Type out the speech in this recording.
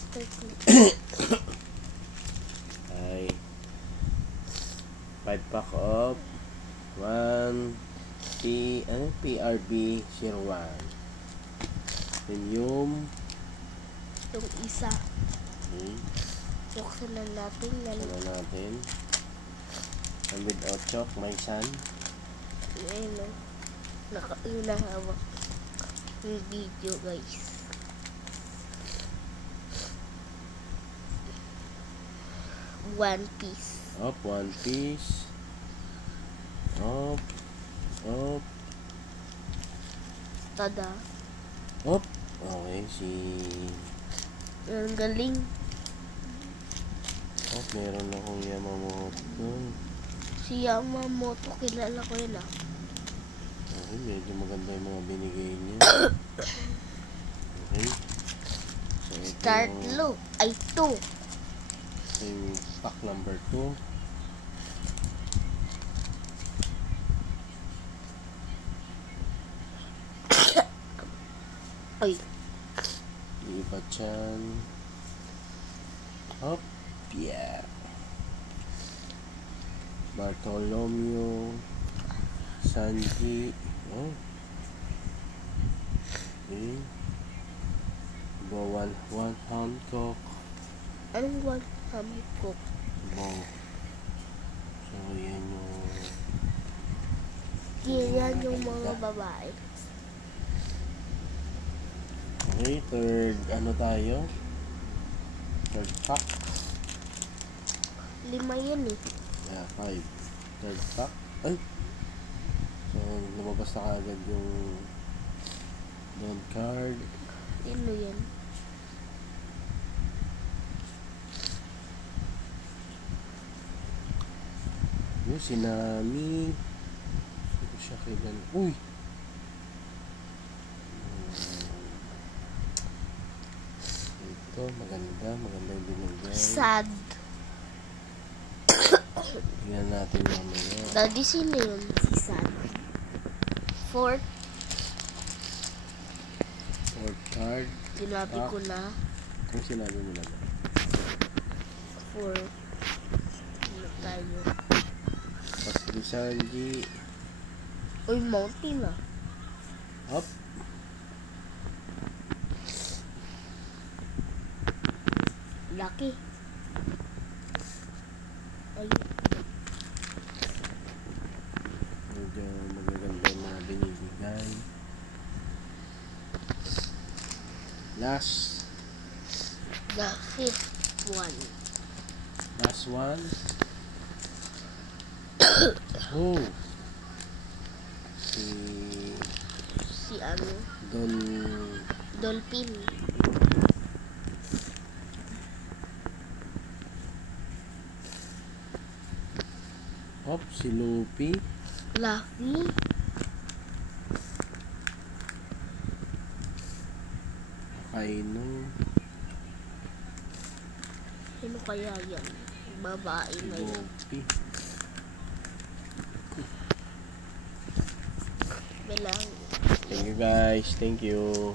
Master Key. Ay 5 pack of 1 PRB 01. Then yung isa. okay. Buksan na natin. And without chalk, my son. Ayun o. Nakahawak yung video, guys. One Piece. Up, One Piece. Up. Tada. Up. Okay, Ang galing. Up, meron akong Yamamoto. Si Yamamoto, kilala ko yun ah. Okay, medyo maganda yung mga binigay niya. Okay. So, ito Start low. Ay, 2. Ito yung pack number 2. Ay. Iba-chan. Up. Yeah. Bartolomeo. Sanji. Oh. Okay. One Hancock. Anong one Hancock? Bong. So, yan yung Yan yung mga babae. okay, third, ano tayo? Third pack. 5 yan eh. Yeah, 5. Third pack. Ay! So, lumabas na kaagad yung load card. Sino yan? Yung si Nami. Hindi ko siya kailan. Uy! Ito, maganda yung binigay. Sad. Tingnan natin mamaya. Daddy, sino yun? Si Sad. Fourth Card. sinabi ko na. Kung sinabi mo na ba? 4. Ano tayo? Pasri Sanji. Uy, mountain ah. Up. Lucky. Ay, Medyo magaganda yung mga binibigay. Last the 5th one. Last one. Oh. Si ano? Dolphin. Up, si Luffy. Luffy. Kaino. Sino kaya yan? Babae Si na yan. Luffy. Belang. Thank you guys. Thank you.